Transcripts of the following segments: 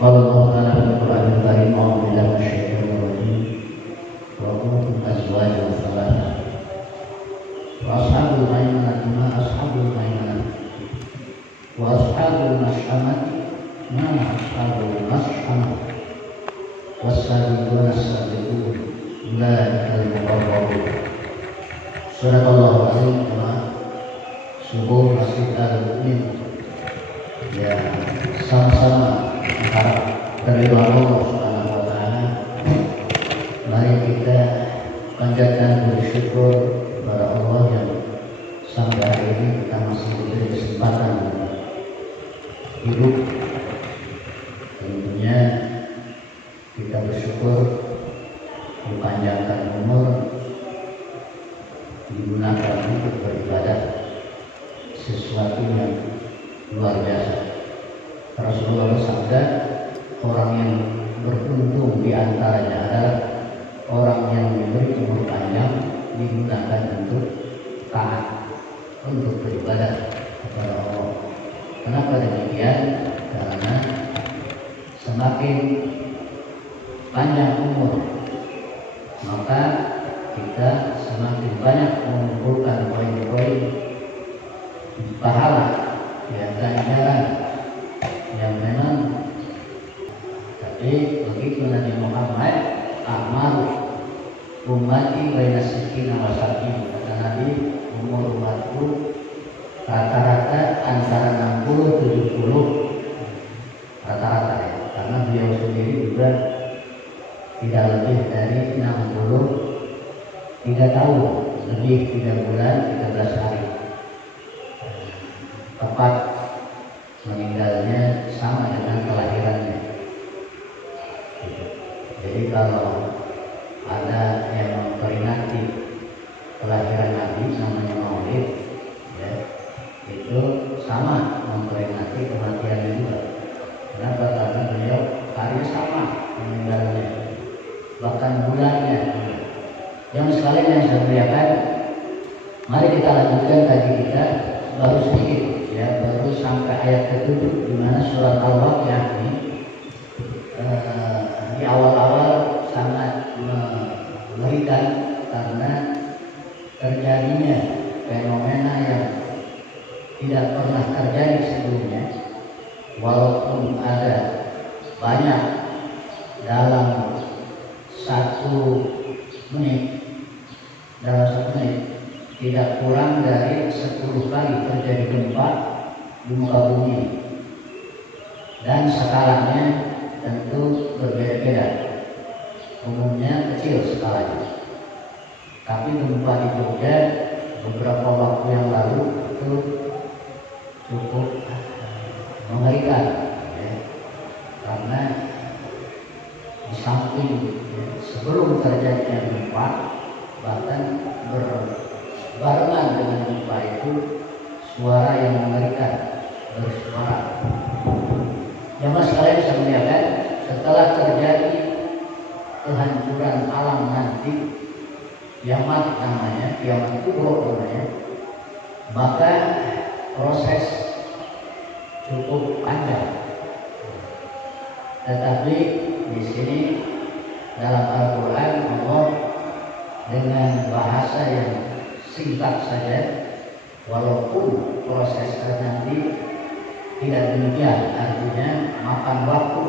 قال الله تعالى في القرآن الكريم أعوذ بالله من الشيطان الرجيم وكنتم أزواجا ثلاثة وأصحاب الميمنة ما أصحاب الميمنة وأصحاب المشأمة ما أصحاب المشأمة والسابقون السابقون أولئك المقربون. Sadaqallahu alaihi wa sungguh masihkan mukmin yang sama-sama berharap dari Allah Subhanahu wa taala. Mari kita panjatkan bersyukur kepada Allah yang sampai hari ini kita masih diberi kesempatan hidup. Tentunya kita bersyukur dipanjangkan umur, digunakan untuk beribadah, sesuatu yang luar biasa. Rasulullah bersabda, orang yang beruntung di antaranya adalah orang yang diberi umur panjang digunakan untuk taat, untuk beribadah kepada Allah. Kenapa demikian? Karena semakin panjang umur, maka kita semakin banyak mengumpulkan poin-poin pahala, ya, ganjaran yang memang. Tapi begitu Nabi Muhammad, amaru ummati baina sittina wa sab'in, kata Nabi, umur umatku rata-rata antara 60-70, rata-rata ya, karena beliau sendiri juga tidak lebih dari 3 tahun, lebih 3 bulan 13 hari. Tepat meninggalnya sama dengan kelahirannya. Jadi kalau ada yang memperingati kelahiran Nabi namanya Maulid, ya, itu sama memperingati kematiannya juga. Kenapa? Karena beliau hari sama meninggalnya, bahkan bulannya. Yang sekalian yang saya muliakan, mari kita lanjutkan kaji kita. Baru sedikit, ya, baru sampai ayat ke-7 di mana surat Al-Waqiah ini di awal-awal sangat mengerikan karena terjadinya fenomena yang tidak pernah terjadi sebelumnya. Walaupun ada banyak dalam 1 menit, tidak kurang dari 10 kali terjadi gempa di muka bumi, dan skalanya tentu berbeda-beda. Umumnya kecil skalanya, tapi gempa di Jogja beberapa waktu yang lalu itu cukup mengerikan, ya, karena di samping, ya, sebelum terjadinya gempa, bahkan berbarengan dengan gempa itu suara yang mengerikan bersuara. Jamaah sekalian saya muliakan, setelah terjadi kehancuran alam nanti, kiamat namanya, kiamat kubro namanya, maka proses cukup panjang. Tetapi di sini dalam Al-Quran Allah dengan bahasa yang singkat saja, walaupun proses nanti tidak demikian, artinya makan waktu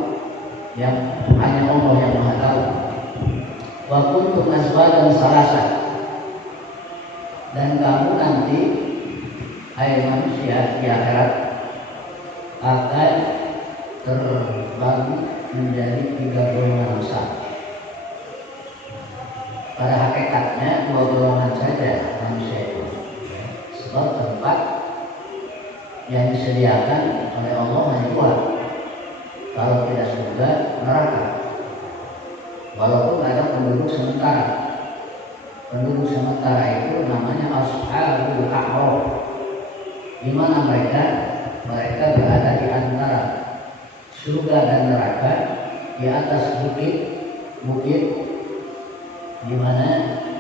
yang hanya Allah yang Maha tahu. Wa kuntum azwajan salasa, dan kamu nanti, hai manusia, di akhirat akan terbagi menjadi 3 golongan besar. Pada hakikatnya 2 golongan saja manusia itu, sebab tempat yang disediakan oleh Allah hanya 2, kalau tidak surga, neraka. Walaupun ada penduduk sementara, penduduk sementara itu namanya ashabul a'raf, di mana mereka berada di antara surga dan neraka, di atas bukit, di mana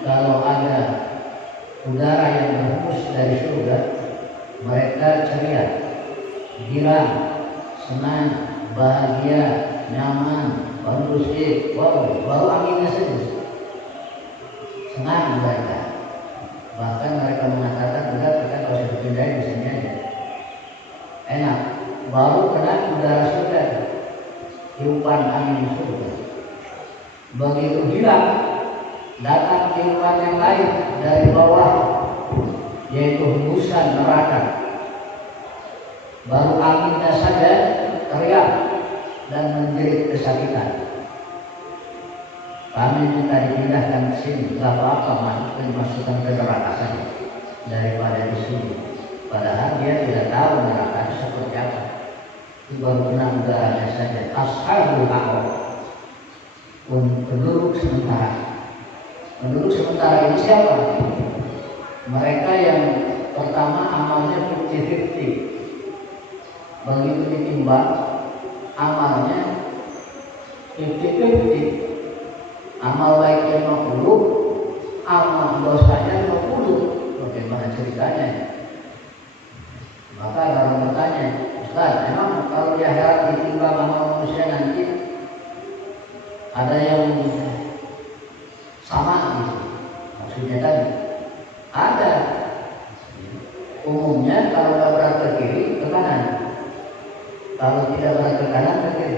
kalau ada udara yang berhembus dari surga, mereka ceria, girang, senang, bahagia, nyaman, kondusif, baru anginnya saja senang mereka. Bahkan mereka mengatakan udah kita kalau usah dipindahin di sini aja, enak. Baru kena udara surga, tiupan angin surga. Begitu hilang, datang tiupan yang lain dari bawah, yaitu hembusan neraka. Baru anginnya saja teriak dan menjerit kesakitan. Kami minta dipindahkan ke sini, gak apa-apa, masukkan ke neraka saja daripada di sini. Padahal dia tidak tahu neraka itu seperti apa. Itu baru kena udaranya saja. Ashabul a'raf, penduduk sementara. Penduduk sementara ini siapa? Mereka yang pertama amalnya 50-50. Begitu ditimbang amalnya 50-50. Amal baiknya 50, amal dosanya 50. Bagaimana ceritanya? Maka kalau bertanya, Ustaz, emang kalau di akhirat ditimbang amal manusia nanti ada yang sama gitu? Maksudnya tadi ada. Umumnya kalau nggak berat ke kiri, ke kanan. Kalau tidak berat ke kanan, ke kiri.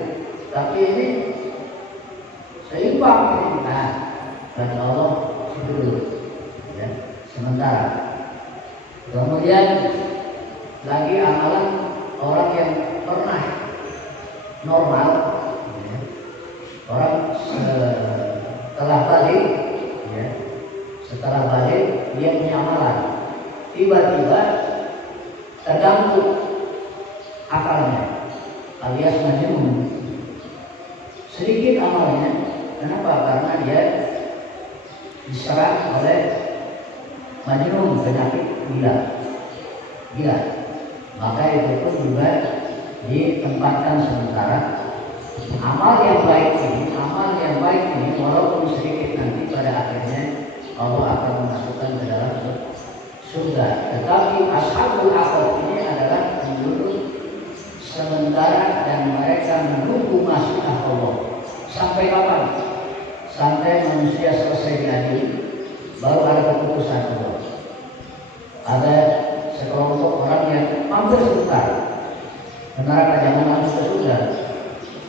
Tapi ini seimbang ini. Nah, kata Allah itu dulu, ya, sementara. Kemudian lagi amalan orang yang pernah normal, ya. Orang setelah balik, ya, setelah balik dia punya amalan, tiba-tiba terganggu akalnya, alias majnun. Sedikit amalnya. Kenapa? Karena dia diserang oleh majnun, penyakit gila. Maka itu pun juga ditempatkan sementara. Amal yang baik ini walaupun sedikit, nanti pada akhirnya Allah akan memasukkan ke dalam surga. Tetapi ashabul a'raf ini adalah penduduk sementara dan mereka menunggu masuk Allah. Sampai kapan? Sampai manusia selesai diadili, baru ada keputusan Allah. Ada sekelompok orang yang hampir sebentar ke neraka, jangan langsung ke surga.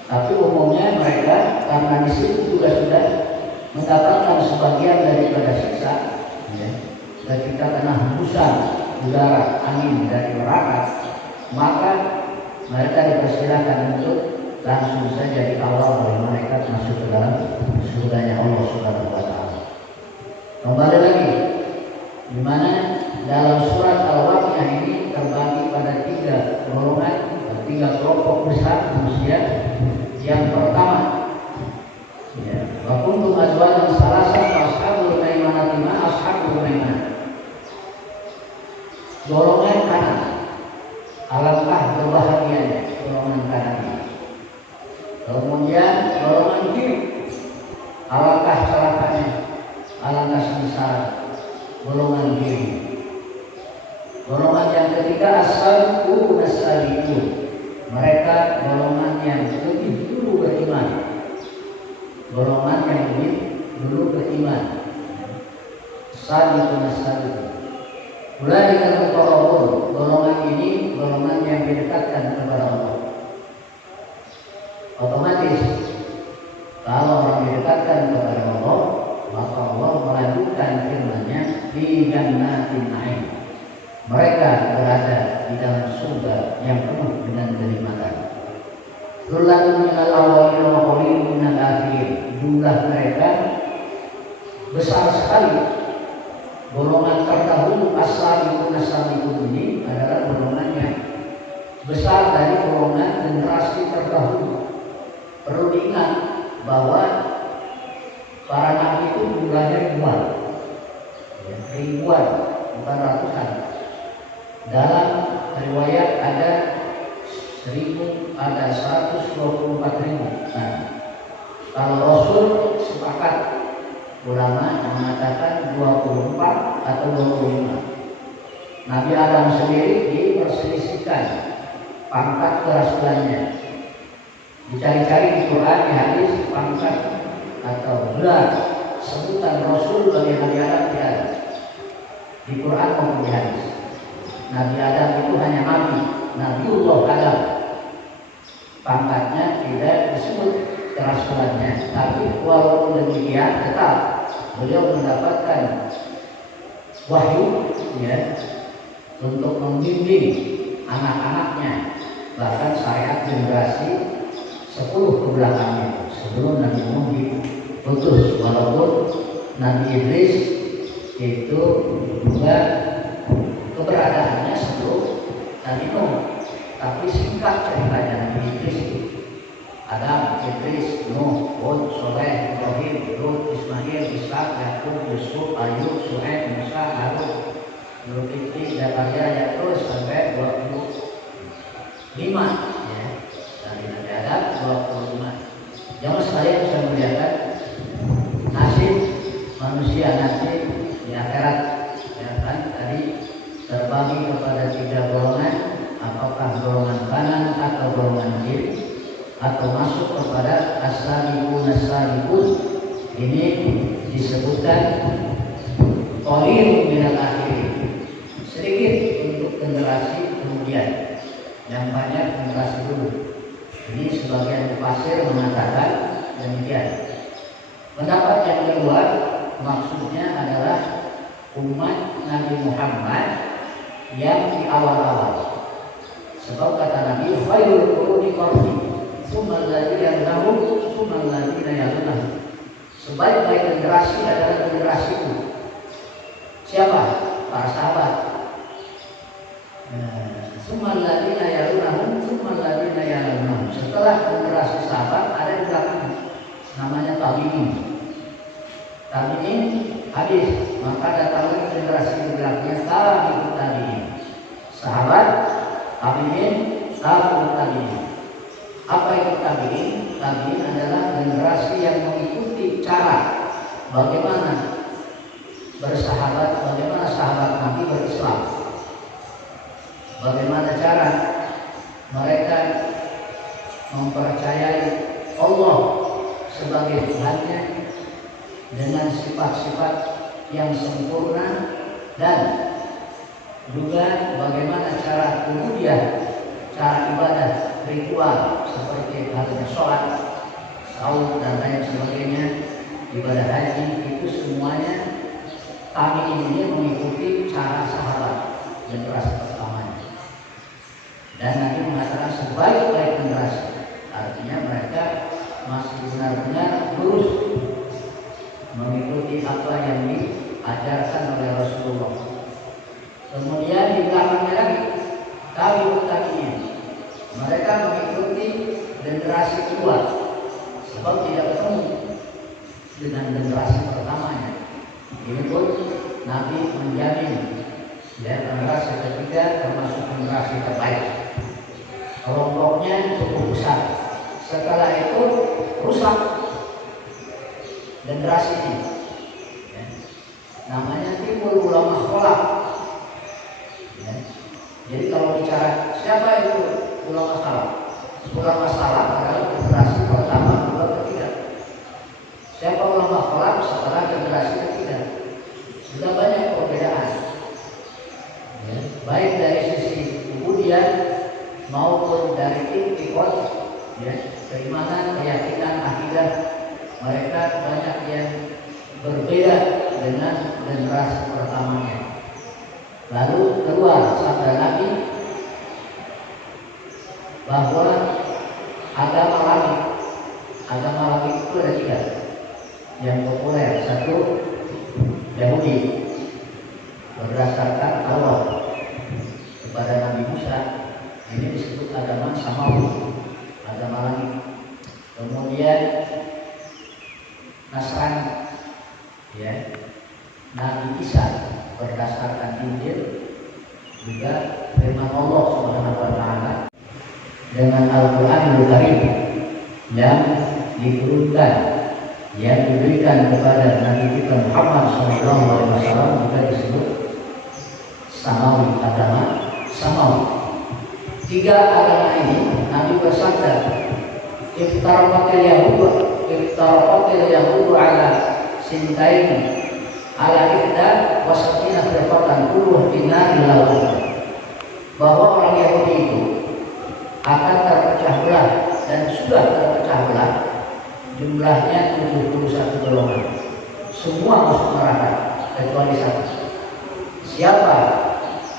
Tapi umumnya mereka karena di situ juga sudah mendapatkan sebagian daripada siksa, ya. Ketika kena hembusan udara angin dari neraka, maka mereka dipersilakan untuk langsung saja dikawal oleh malaikat masuk ke dalam surganya Allah Subhanahu wa Ta'ala. Kembali lagi, di mana dalam surat Al-Waqiah ini terbagi pada 3 golongan, 3 kelompok besar manusia. Yang pertama, ya, wa kuntum azwajan salasan wa ashabul maimanati ma ashabul maimanah. Golongan kanan, alangkah berbahagianya golongan kanan ini. Kemudian golongan kiri, alangkah celakanya, alangkah sengsara golongan kiri. Golongan yang ketiga as-sabiqun as-sabiqun, mereka golongan yang lebih dulu beriman. Golongan yang lebih dulu beriman. Sabiqun as-sabiqun. Ulaika al-muqarrabun, golongan ini golongan yang didekatkan kepada Allah. Otomatis kalau orang didekatkan kepada Allah, maka Allah melanjutkan firman-Nya di jannatin na'im. Mereka berada di dalam surga yang penuh dengan kenikmatan. Dzullatun minal awwalin wa qalilun minal akhirin. Jumlah mereka besar sekali. Golongan terdahulu as-sabiqun ini adalah golongan yang besar dari golongan generasi terdahulu. Perlu diingat bahwa para nabi itu jumlahnya ribuan, bukan ratusan. Dalam riwayat ada 124.000. Nah, kalau Rasul sepakat, ulama mengatakan 24 atau 25. Nabi Adam sendiri diperselisihkan pangkat kerasulannya. Dicari-cari di Quran, di hadis, pangkat atau gelar sebutan Rasul bagi Nabi Adam tidak ada di Quran maupun di hadis. Nabi Adam itu hanya Nabi, Nabiullah Adam. Pangkatnya tidak disebut kerasulannya, tapi walaupun demikian tetap beliau mendapatkan wahyu ya untuk membimbing anak-anaknya, bahkan syariat generasi 10 kebelakangnya sebelum Nabi Nuh diputus. Walaupun Nabi Idris itu juga keberadaannya sebelum Nabi Nuh, tapi singkat ceritanya Nabi Idris itu Adam, Idris, Nuh, Hud, Soleh, Ibrahim, Lut, Ismail, Ishak, Yakub, Yusuf, Ayub, Suhaib, Musa, Harun, Zulkifli, Zakaria, ya terus sampai 25 ya. Dari Nabi Adam 25. Jangan sekalian bisa melihatkan nasib manusia nanti di akhirat ya kan, tadi terbagi kepada 3 golongan, apakah golongan kanan atau golongan kiri, atau masuk kepada as-sabiqun. Ini disebutkan qalil minal akhirin, sedikit untuk generasi kemudian, yang banyak generasi dulu. Ini sebagian mufassir mengatakan demikian. Pendapat yang kedua maksudnya adalah umat Nabi Muhammad yang di awal-awal. Sebab kata Nabi, khairul quruni qarni, tsumma alladziina yalunahum, tsumma alladziina yalunahum. Sebaik-baik generasi adalah generasiku. Siapa? Para sahabat. Tsumma alladziina yalunahum, tsumma alladziina yalunahum. Setelah generasi sahabat ada di belakang namanya tabi'in. Tabi'in habis, maka datanglah generasi berikutnya tabi'in. Sahabat, tabi'in, tabi'in. Apa itu tabi'in? Tabi'in adalah generasi yang mengikuti cara bagaimana bersahabat, bagaimana sahabat Nabi berislam, bagaimana cara mereka mempercayai Allah sebagai Tuhannya dengan sifat-sifat yang sempurna, dan juga bagaimana cara ubudiyah, cara ibadah, ritual seperti halnya sholat, saum dan lain sebagainya, ibadah haji, itu semuanya kami ini mengikuti cara sahabat generasi pertamanya. Dan Nabi mengatakan sebaik-baik generasi, artinya mereka masih benar-benar lurus mengikuti apa yang diajarkan oleh Rasulullah. Kemudian di belakangnya lagi tabi'in, mereka mengikuti generasi kedua, sebab tidak ketemu dengan generasi pertamanya. Ini pun Nabi menjamin ya, generasi ketiga termasuk generasi terbaik. Kelompoknya cukup besar. Setelah itu rusak generasi ini ya. Namanya timbul ulama sekolah ya. Jadi kalau bicara siapa itu ulama salaf, ulama salaf adalah generasi pertama, kedua, ketiga. Siapa ulama sekolah setelah generasi ketiga? Sudah banyak perbedaan ya. Baik dari sisi ubudiyah maupun dari i'tiqad ya, keimanan, keyakinan, akidah, mereka banyak yang berbeda dengan generasi pertamanya. Lalu keluar sabda Nabi bahwa agama langit itu ada 3 yang populer. Satu, Yahudi berdasarkan Taurat kepada Nabi Musa, ini disebut agama samawi, agama langit. Kemudian Nasrani ya, Nabi Isa berdasarkan Injil, juga firman Allah Subhanahu wa taala dengan Al-Qur'anul Karim yang diturunkan, yang diberikan kepada Nabi kita Muhammad SAW, juga disebut samawi, agama samawi. 3 agama ini Nabi bersabda Iftaraqatil yahudu ala sintaini ala ihda wasakina firqatan kulluh binari lawan, bahwa orang Yahudi itu akan terpecah belah dan sudah terpecah belah, jumlahnya 71 golongan, semua masuk neraka kecuali satu. Siapa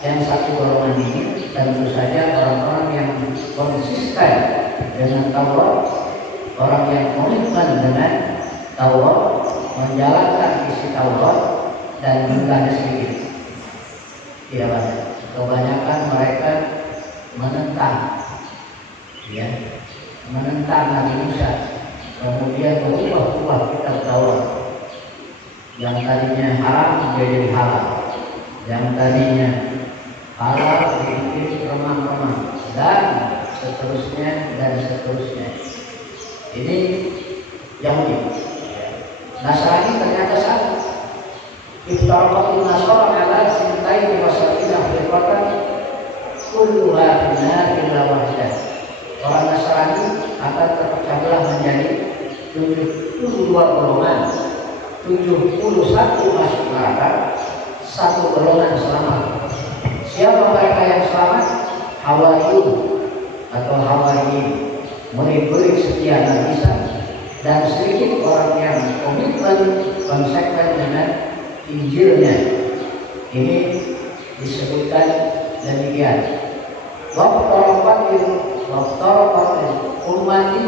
yang satu golongan ini? Tentu saja orang-orang yang konsisten dengan Taurat, orang yang komitmen dengan Taurat, menjalankan isi Taurat, dan jumlahnya sedikit, tidak banyak. Kebanyakan mereka menentang, ya, menentang Nabi Musa, kemudian berubah-ubah kitab Taurat. Yang tadinya haram menjadi halal, yang tadinya halal dibikin remang-remang, dan seterusnya dan seterusnya. Ini Yahudi. Nasrani ternyata satu. Iftaraqatin nasara ala sintaini wa sab'ina firqatan kulluha finnar illa wahidah. Orang Nasrani akan terpecah belah menjadi 72 golongan, 71 masuk neraka, satu golongan selamat. Siapa mereka yang selamat? Hawariyun atau Hawariyin, murid-murid setia Nabi Isa, dan sedikit orang yang komitmen konsekuen dengan Injilnya. Ini disebutkan demikian. Waqtarafatil ummati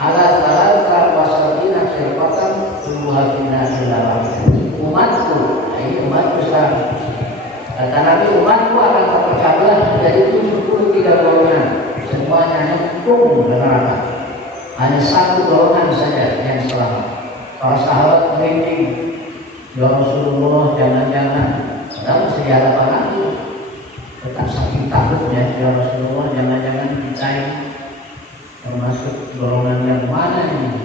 ala salasa wasabina firqatan kulluha finnar illa wahidah. Umatku, ini umatku sekarang. Kata Nabi, umatku akan terpecah belah menjadi 73 golongan, semuanya nyemplung ke neraka. Hanya satu golongan saja yang selamat. Para sahabat merinding, ya Rasulullah, jangan-jangan, padahal masih di hadapan Nabi, tetap saking takutnya, ya Rasulullah, jangan-jangan kita ini termasuk golongan yang mana ini?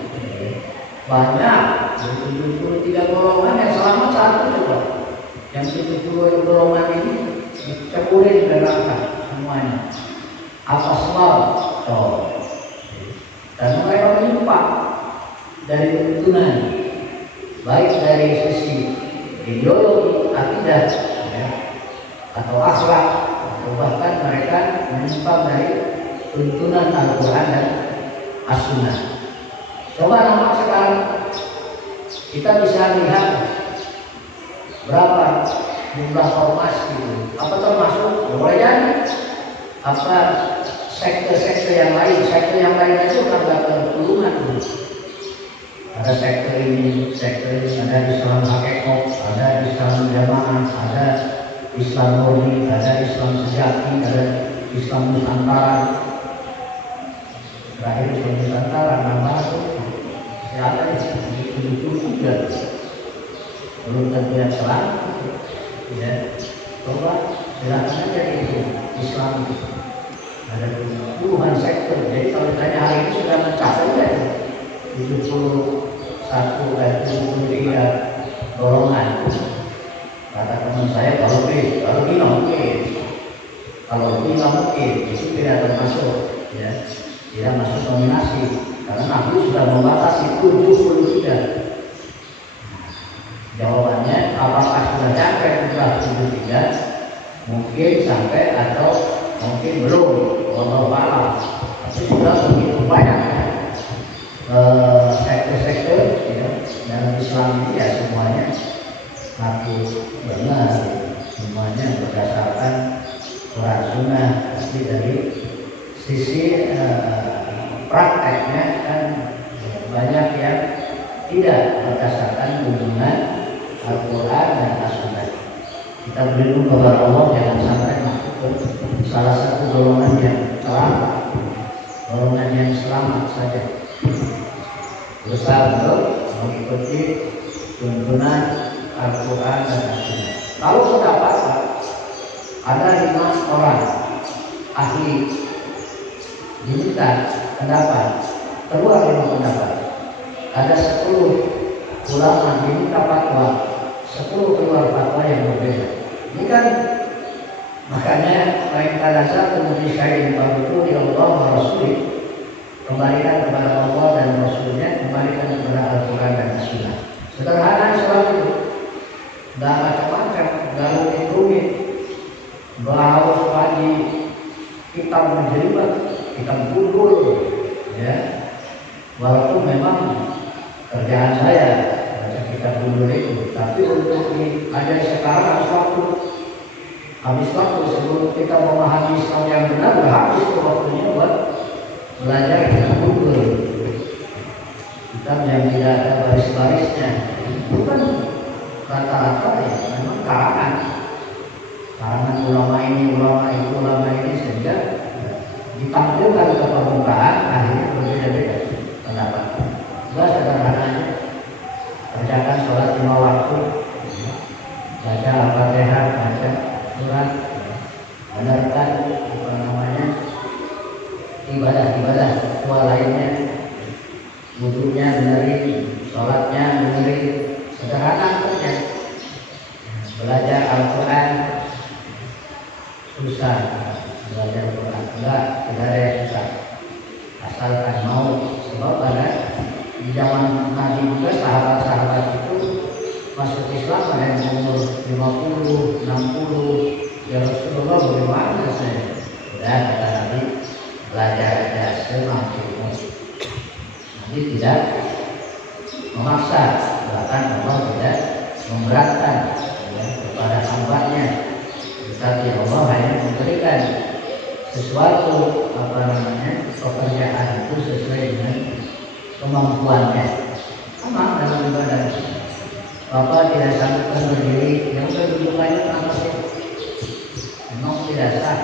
Banyak, 73 golongan yang selamat satu coba. Yang 70 golongan ini diceburin ke neraka semuanya. Apa sebab? Dan mereka menyimpang dari tuntunan, baik dari sisi ideologi, akidah, ya, atau akhlak, atau bahkan mereka menyimpang dari tuntunan Al-Quran dan As-Sunnah. Coba nampak sekarang kita bisa lihat berapa jumlah ormas itu. Apa termasuk? Boleh jadi. Apa sekte-sekte yang lain? Sekte yang lain itu kan gak berketurunan. Ada sekte ini, ada Islam Hakikat, ada Islam Jamaah, ada Islam Murni, ada Islam Sejati, ada Islam Nusantara. Terakhir Islam Nusantara, nama itu siapa itu juga. Belum tentu yang selamat, ya. Coba silakan aja itu Islam itu. Ada puluhan sektor. Jadi kalau ditanya hari ini sudah mencapai ya 73 golongan. Kata teman saya kalau lebih nggak mungkin. Kalau lebih nggak mungkin, itu tidak termasuk, ya, tidak masuk nominasi. Karena Nabi sudah membatasi 73. Jawabannya, apakah sudah sampai jumlah 73? Mungkin sampai atau mungkin belum. Wallahu a'lam. Tapi sudah begitu banyak sektor-sektor, ya, dalam Islam ini ya semuanya ngaku benar, semuanya berdasarkan Quran Sunnah. Tapi dari sisi prakteknya kan banyak yang tidak berdasarkan hubungan Al-Quran dan As-Sunnah. Kita berlindung kepada Allah jangan sampai masuk ke salah satu golongan yang selamat, golongan yang selamat saja. Berusaha untuk mengikuti tuntunan Al-Quran dan As-Sunnah. Kalau kita baca, ada 5 orang ahli diminta pendapat, keluar 5 pendapat. Ada 10 ulama diminta fatwa, 10 keluar fatwa yang berbeda. Ini kan makanya baik talasa kemudian syai'in barutu di Allah wa Rasulih. kembalikan kepada Allah dan Rasulnya, kembalikan kepada Al-Quran dan Sunnah. Sederhana sholat itu, nggak macam-macam, nggak rumit-rumit, nggak harus lagi kitab menjelibat, kitab gundul, ya. Walaupun memang kerjaan saya baca kitab gundul itu, tapi untuk diajari sekarang habis waktu sebelum kita memahami Islam yang benar, habis waktunya buat belajar kitab gundul, kitab yang tidak ada baris-barisnya. Bukan rata-rata ya, memang karangan ulama ini, ulama itu, ulama ini, sehingga ditampilkan ke permukaan, akhirnya berbeda-beda pendapat. Enggak, sederhananya kerjakan sholat 5 waktu, baca Al-Fatihah, baca surat, benarkan ibadah ritual lainnya, wudhunya benerin, sholatnya benerin, sederhana saja. Belajar Al-Quran susah, belajar Al-Quran tidak ada yang susah, asalkan mau. Sebab pada di zaman Nabi juga sahabat-sahabat itu masuk Islam ada yang umur 50, 60, ya Rasulullah bagaimana saya? Udah, kata Nabi, belajar aja semampumu. Nabi tidak memaksa, bahkan Allah tidak memberatkan kepada hambanya, tetapi Allah hanya memberikan sesuatu pekerjaan itu sesuai dengan kemampuannya. Sama dalam ibadah, Bapak tidak sanggup berdiri, yang udah duduk aja apa sih? Memang tidak sah.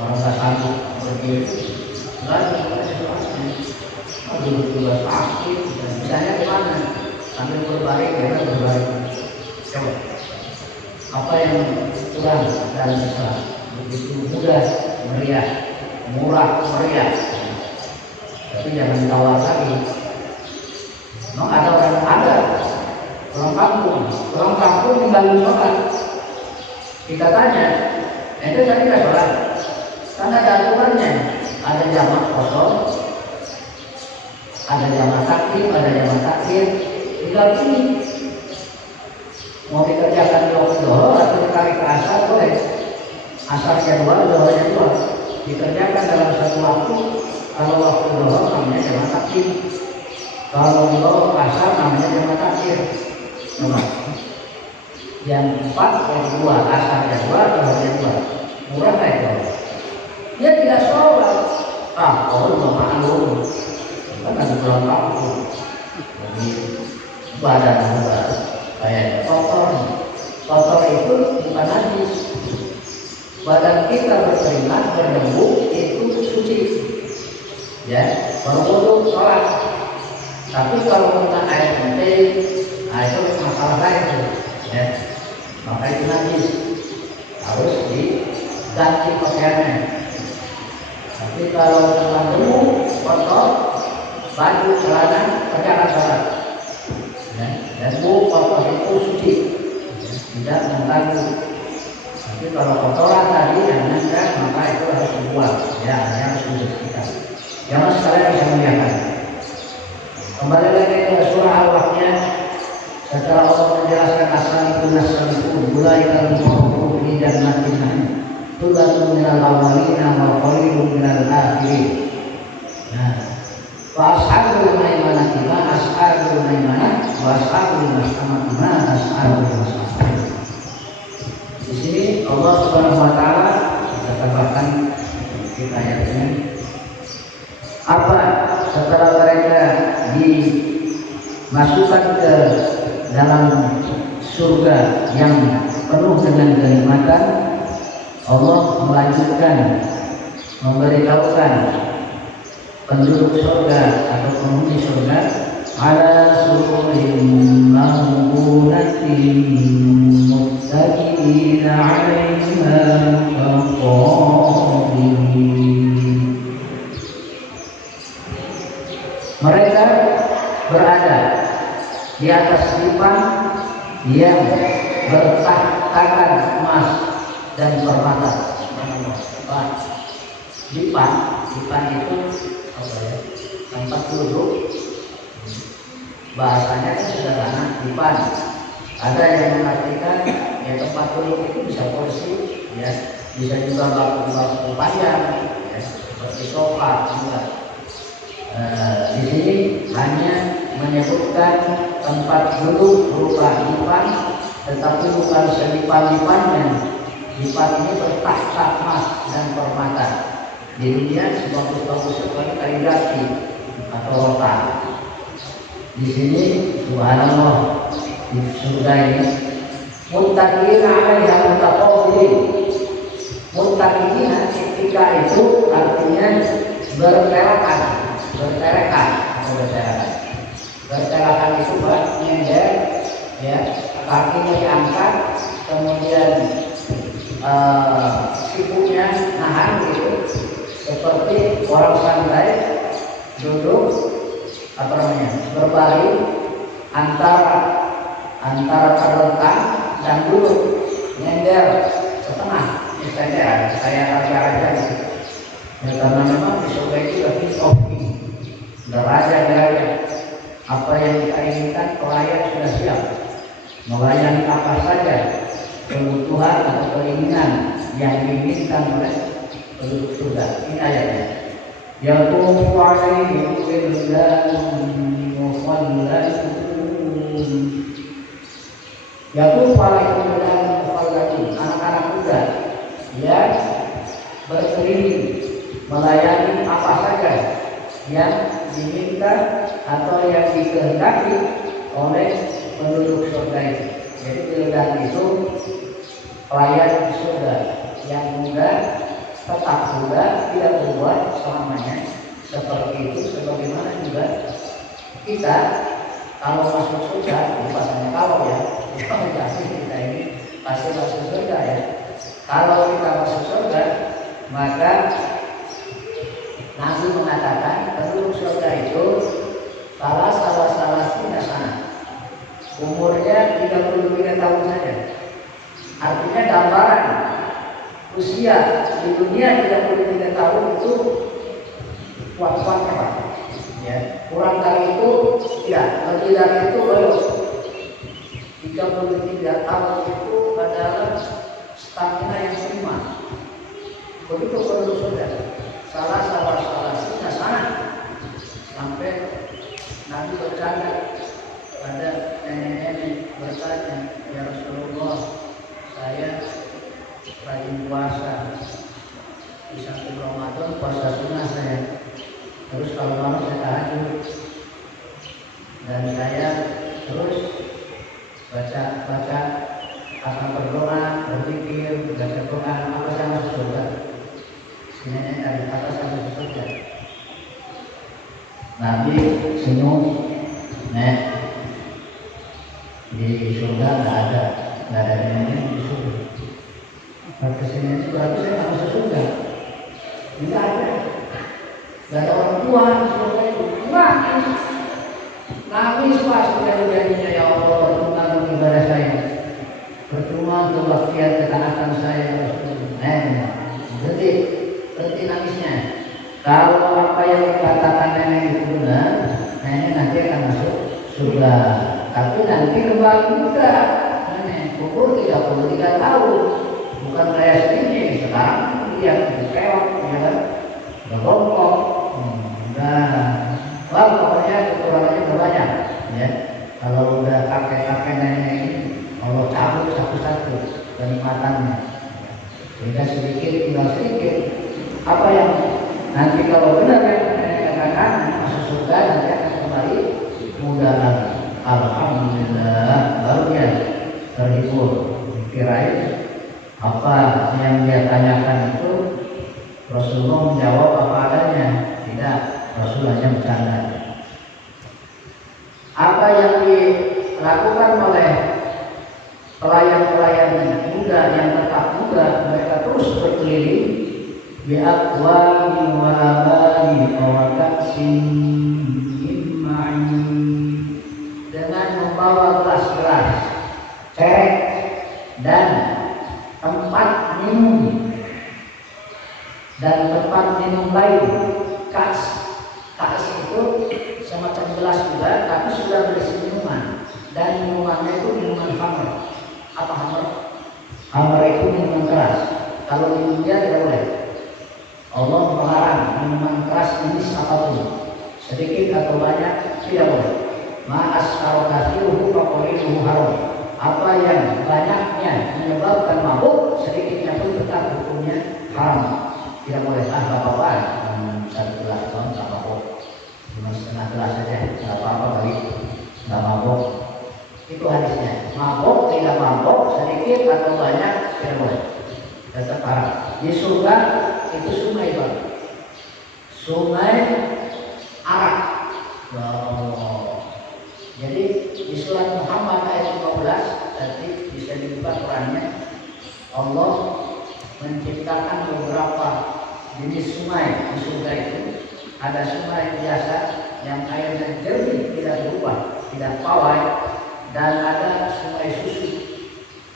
Orang tak sanggup berdiri, nggak ada sesuatu. Duduk juga sakit, misalnya kemana? Sambil berbaring, ya berbaring. Coba, apa yang kurang dalam Islam? Begitu mudah, meriah, murah, meriah. Tapi jangan tawar lagi. Memang ada orang kampung tinggal sholat. Kita tanya, itu tadi nggak sholat? Karena ada aturannya, ada jamak kosong, ada jamak takbir, tinggal ini. Mau dikerjakan di waktu dohor atau ditarik ke asar boleh. Asarnya 2, dohornya 2. Dikerjakan dalam satu waktu. Kalau waktu dohor namanya jamak takbir. Kalau di bawah asar namanya jamak takbir. Yang 4, yang 2, asarnya 2, dohornya 2. Murah kayak itu. Dia tidak sholat. Oh, maklum. Kan ada pulang kampung. Jadi badan juga kayak kotor itu bukan najis. Badan kita berkeringat, berdebu itu suci, ya. Kalau wudhu sholat, tapi kalau kena air penting, itu masalah lain, ya. Maka itu najis, harus diganti pakaiannya. Tapi kalau kena debu, kotor, baju, celana, kerjakan sholat. Dan kotor itu suci, tidak mengganggu. Tapi kalau kotoran tadi yang nempel, maka itu harus dibuang, ya, harus dibersihkan. Jangan sekalian bisa membiarkan. Kembali lagi ke surah Al-Waqiah. Setelah Allah menjelaskan asal itu mulai dari di jannatin na'im, tullatu minal awwalina wa qalilun minal akhirin. Nah, wa ashabul maimanati ma ashabul maimanah wa ashabul mas'amati ma ashabul mas'amah. Di sini Allah Subhanahu wa taala katakan kita ayatnya apa setelah mereka dimasukkan ke dalam surga yang penuh dengan kenikmatan, Allah melanjutkan memberitahukan penduduk surga atau penghuni surga ala sururin mawdunatin muttaqina 'alaiha mutaqabilin. Mereka berada di atas dipan yang bertahtakan emas dan permata. Dipan itu apa ya, tempat duduk. Bahasanya kan sederhana, dipan. Ada yang mengartikan ya tempat duduk itu bisa kursi, ya, bisa juga bangku panjang, ya, seperti sofa juga. Di sini hanya menyebutkan tempat duduk berupa dipan, tetapi bukan sedipan-dipannya. Dipan ini bertahta emas dan permata. Di dunia sebagus-bagus seperti kaligrafi atau rotan. Di sini subhanallah di surga ini muttaqina 'alaiha mutaqabilin. Muttaqina ketika itu artinya berterakan atau berterakan. Berterakan itu buat nyender, ya, kakinya diangkat, kemudian sikunya nahan gitu, seperti orang santai duduk apa namanya berbaring antara terlentang dan duduk nyender setengah misalnya saya raja gitu. Ya, karena memang di surga itu lebih sofi deraja apa yang kita inginkan pelayan sudah siap melayani apa saja kebutuhan atau keinginan yang diinginkan oleh penduduk surga. Ini ayatnya. Yaqumu 'alaihim wildanun mukhalladun. Yaqumu 'alaihim wildanun mukhalladun. Anak-anak muda yang berkeliling melayani apa saja yang diminta atau yang dikehendaki oleh penduduk surga itu. Jadi wildan itu pelayan surga yang muda, tetap muda, tidak berbuat selamanya seperti itu. Sebagaimana juga kita kalau masuk surga, bahasanya kalau ya, kita ini pasti masuk surga ya. Kalau kita masuk surga, maka Nabi mengatakan penduduk surga itu salah tidak sana. Umurnya 33 tahun saja. Artinya gambaran usia di dunia 33 tahun itu kuat-kuatnya Pak. Ya, kurang dari itu tidak, lebih dari itu belum. 33 tahun itu adalah stamina yang prima. Begitu penduduk surga. Salah sana sampai Nabi bercanda pada nenek-nenek bertanya, ya Rasulullah, saya rajin puasa di satu Ramadan, puasa sunnah saya. Terus kalau malam saya tahajud dan saya terus baca akan berdoa, berzikir, baca Quran, apa saya masuk surga? Si nenek dari atas sampai surga. Nabi senyum, nek di surga nggak ada nenek di surga. Kesini itu berarti saya nggak masuk surga. Tidak ada. Gak ada orang tua di surga itu. Nangis pas janjinya, ya Allah, percuma untuk ibadah saya, percuma untuk baktian ketaatan saya. Berhenti nangisnya. Kalau apa yang dikatakan nenek itu benar, nenek nanti akan masuk surga. Tapi nanti kembali juga, nenek umur 33 tahun. Bukan kayak segini, sekarang dia kecewa, ya kan? Bergongkok. Wah, pokoknya kekurangannya banyak, ya. Kalau udah kakek nenek ini, Allah cabut satu-satu kenikmatannya. Sehingga tinggal sedikit. Apa yang nanti kalau benar nenek katakan masuk surga, nanti akan kembali muda lagi. Alhamdulillah, baru dia terhibur. Kirain apa yang dia tanyakan itu Rasulullah menjawab apa adanya. Tidak, Rasul hanya bercanda. Apa yang dilakukan oleh pelayan-pelayan muda yang tetap muda, mereka terus berkeliling bi'aqwami wa abani wa ka'sin min ma'in, dengan membawa gelas-gelas, cerek dan tempat minum lain. Kas namanya itu minuman khamr. Apa khamr? Khamr itu minuman keras. Kalau di India tidak boleh. Allah melarang minuman keras jenis apapun, sedikit atau banyak tidak boleh. Ma'as karokasiruhu fakoriruhu haram. Apa yang banyaknya menyebabkan mabuk, sedikitnya pun tetap hukumnya haram. Tidak boleh. Gak apa-apa, satu gelas doang gak apa-apa, cuma setengah gelas saja gak apa-apa kali, gak mabuk. Itu hadisnya. Mabuk tidak mabuk, sedikit atau banyak tidak boleh, tetap haram. Di surga itu sungai Pak, sungai arak. Jadi di surat Muhammad ayat 15 tadi bisa dibuka Qurannya. Allah menciptakan beberapa jenis sungai di surga itu. Ada sungai biasa yang airnya jernih, tidak berubah, tidak pawai, dan ada sungai susu,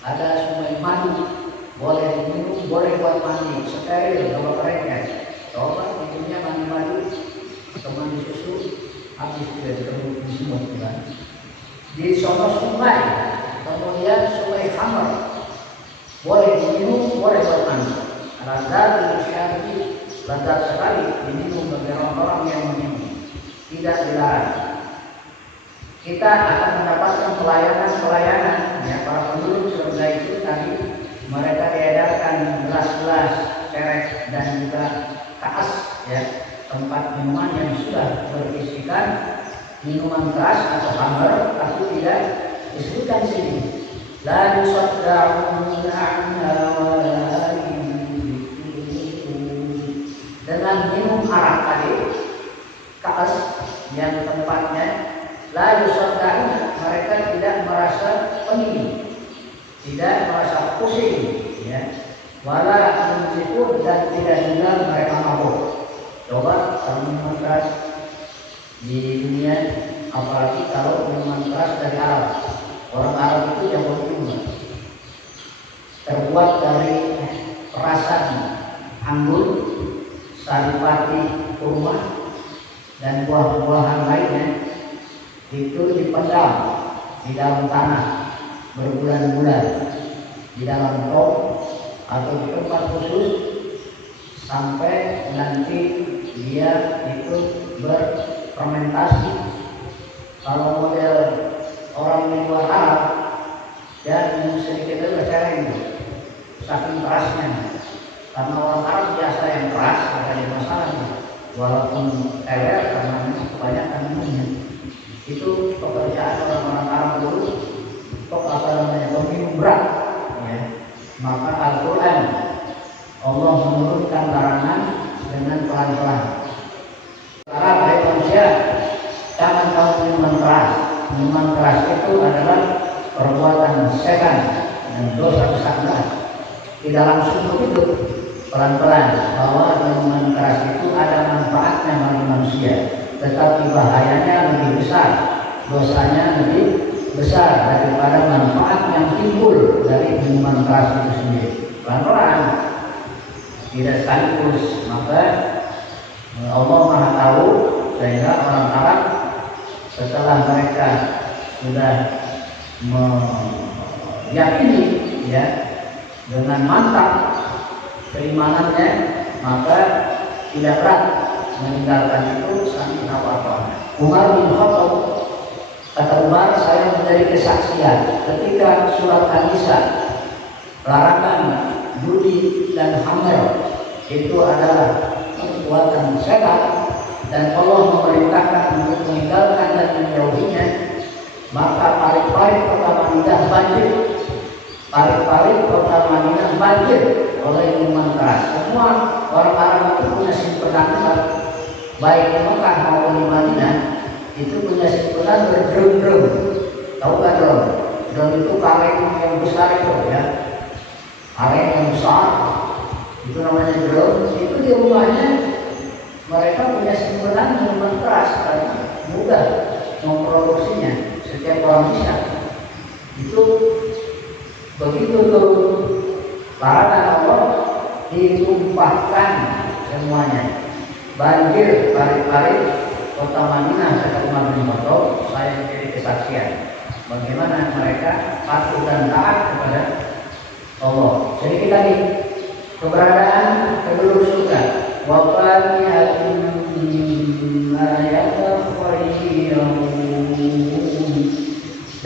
ada sungai madu, boleh diminum, boleh buat mandi, steril, coba kerennya. Coba minumnya mandi madu atau mandi susu, habis sudah terbukti semua kan. Di sono sungai, kemudian sungai khamr, boleh diminum, boleh buat mandi. Lazat syar'i, lazat sekali diminum bagi orang-orang yang minum, tidak dilarang. Kita akan mendapatkan pelayanan-pelayanan ya, para penduduk surga itu tadi. Mereka diedarkan gelas-gelas, cerek dan juga kaas ya, tempat minuman yang sudah berisikan minuman keras atau khamr, tapi tidak disebutkan sini. La yusaddauna anha wa la dengan minum arak tadi, kaas yang tempatnya la yusaddauna, mereka tidak merasa pening, tidak merasa pusing ya, wala yunzifun, dan tidak juga mereka mabuk. Coba kalau minuman keras di dunia, apalagi kalau minuman keras dari Arab. Orang Arab itu yang minum terbuat dari perasan anggur, saripati, kurma, dan buah-buahan lainnya. Itu dipendam di dalam tanah berbulan-bulan, di dalam tong atau di tempat khusus, sampai nanti dia itu berfermentasi. Kalau model orang di luar Arab dan minum sedikit itu cara itu saking kerasnya, karena orang Arab biasa yang keras, makanya masalahnya walaupun teler karena kebanyakan minumnya. Itu pekerjaan orang-orang Arab dulu, kok apa namanya, peminum berat ya. Maka Al-Quran Allah menurunkan larangan dengan pelan-pelan. Arab baik manusia, jangan kamu minuman keras. Minuman keras itu adalah perbuatan setan dan dosa besar. Tidak langsung begitu, pelan-pelan, bahwa minuman keras itu ada manfaatnya bagi manusia, tetapi bahayanya lebih besar, dosanya lebih besar daripada manfaat yang timbul dari minuman keras itu sendiri. Pelan-pelan, tidak sekaligus. Maka Allah Maha tahu, sehingga orang Arab setelah mereka sudah meyakini ya dengan mantap keimanannya, maka tidak berat meninggalkan itu sampai apa-apa. Umar bin Khattab, kata Umar, saya menjadi kesaksian ketika surat An-Nisa, larangan judi dan khamr itu adalah perbuatan setan dan Allah memerintahkan untuk meninggalkan dan menjauhinya, maka parit-parit kota Madinah banjir. Parit-parit kota Madinah banjir oleh minuman keras. Semua orang Arab itu punya simpenan, baik di Mekah maupun di Madinah, itu punya simpenan berdrum-drum. Tahu gak drum? Drum itu kaleng yang besar itu ya, kaleng yang besar, itu namanya drum. Itu di rumahnya mereka punya simpenan minuman keras karena mudah memproduksinya, setiap orang bisa. Itu begitu turun larangan Allah, ditumpahkan semuanya, banjir parit-parit kota Madinah. Kata Umar bin Khattab, saya menjadi kesaksian bagaimana mereka patuh dan taat kepada Allah. Jadi kita lihat keberadaan penduduk surga. Wafakihatun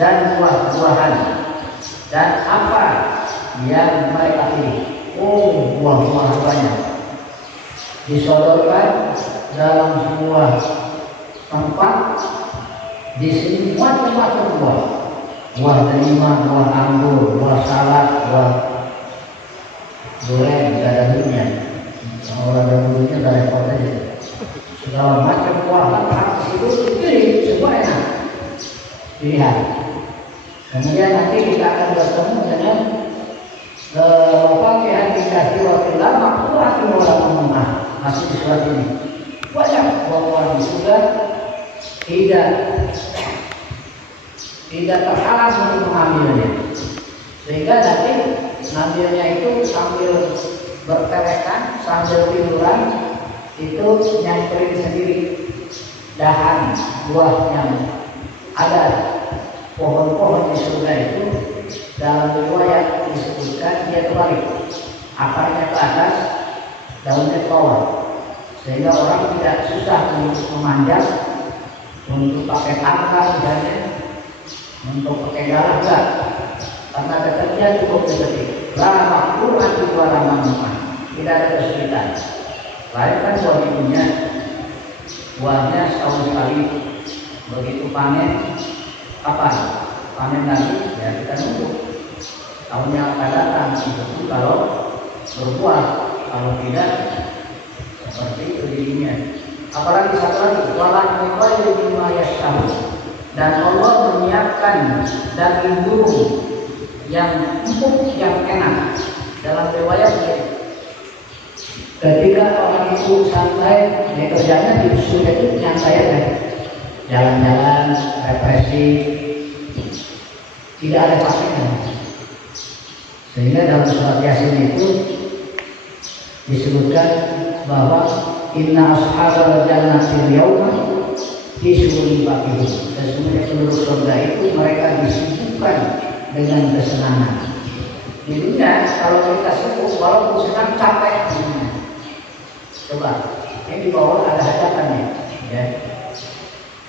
dan buah-buahan dan apa yang mereka pilih. Oh, buah-buah banyak disodorkan dalam sebuah tempat. Di sini macam-macam buah, buah delima, buah anggur, buah salak, buah durian, tidak ada dulunya. Kalau ada dulunya dari kota aja. Segala macam buah lengkap di situ dipilih, semua enak pilihan. Kemudian nanti kita akan bertemu dengan hati kasih waktu lama, hati orang menengah masih di surat ini. Banyak buah-buah di surga tidak terhalang untuk mengambilnya, sehingga nanti ngambilnya itu sambil bertelekan, sambil tiduran, itu nyamperin sendiri dahan buah yang ada. Pohon-pohon di surga itu dalam riwayat disebutkan dia terbalik, akarnya ke atas, daunnya ke bawah, sehingga orang tidak susah untuk memanjat, untuk pakai tangga misalnya, untuk pakai galah enggak, karena dekatnya cukup dekat. La makruhan wa la mamnu'ah, tidak ada kesulitan. Lain kan buah ibunya, buahnya setahun sekali, begitu panen. Kapan panen lagi? Ya kita nunggu tahun yang akan datang. Itu kalau berbuah, kalau tidak seperti itu dirinya. Apalagi satu lagi, walau lima yashahu, dan Allah menyiapkan daging burung yang empuk, yang enak. Dalam riwayat ketika orang itu santai, dia kerjanya di surga itu nyantai aja, jalan-jalan, represi, tidak ada pastinya. Sehingga dalam surat Yasin itu disebutkan bahwa inna ashabal jannati yawma fi syughulin fakihun. Sesungguhnya penduduk surga itu mereka disibukkan dengan kesenangan. Di dunia kalau kita sibuk walaupun senang capek. Coba, ini di bawah ada hajatannya, ya.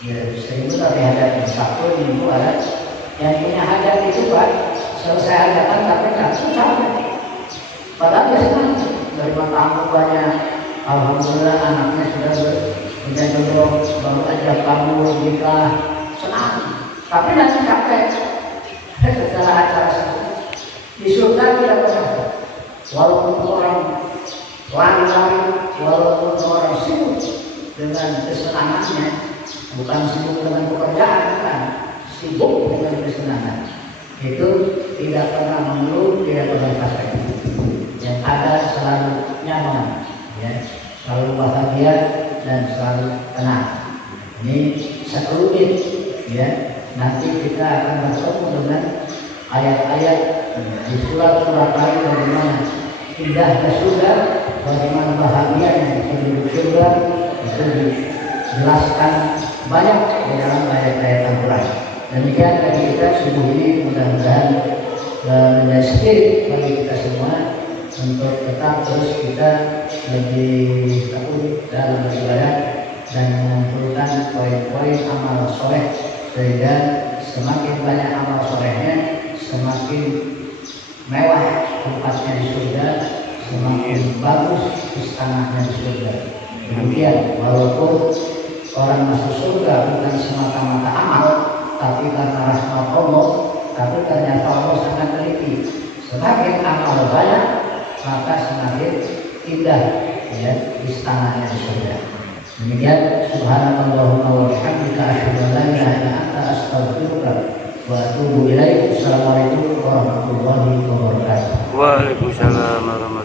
Ya, seribu tapi hajat satu minggu ada yang punya hajat itu Pak, selesai hajatan tapi nggak capek. Padahal dia senang menerima tamu banyak. Alhamdulillah anaknya sudah punya jodoh, baru aja kabur nikah, senang. Tapi nanti capek setelah acara di surga tidak pernah. Walaupun orang lari-lari, walaupun orang sibuk dengan kesenangannya, bukan sibuk dengan pekerjaan, kan? Sibuk dengan kesenangan. Itu tidak pernah mengeluh, tidak pernah capek. Yang ada selalu nyaman, ya, selalu bahagia dan selalu tenang. Ini satu unit, ya. Nanti kita akan bertemu dengan ayat-ayat di surat-surat lain bagaimana indahnya surga, bagaimana bahagianya penduduk surga, itu dijelaskan banyak di dalam ayat-ayat Al-Quran. Demikian bagi kita subuh ini, mudah-mudahan menjadi spirit bagi kita semua untuk tetap terus kita lebih tekun dalam beribadah dan mengumpulkan poin-poin amal soleh, sehingga semakin banyak amal solehnya, semakin mewah tempatnya di surga, semakin bagus istananya di surga. Kemudian walaupun orang masuk surga bukan semata-mata amal, tapi karena rahmat Allah, tapi ternyata Allah sangat teliti. Semakin amal banyak, maka semakin indah, ya, istananya di surga. Demikian, subhanallahumma wa bihamdika asyhadu an la ilaha illa anta astaghfiruka wa atubu ilaik. Assalamualaikum warahmatullahi wabarakatuh. Waalaikumsalam warahmatullahi wabarakatuh.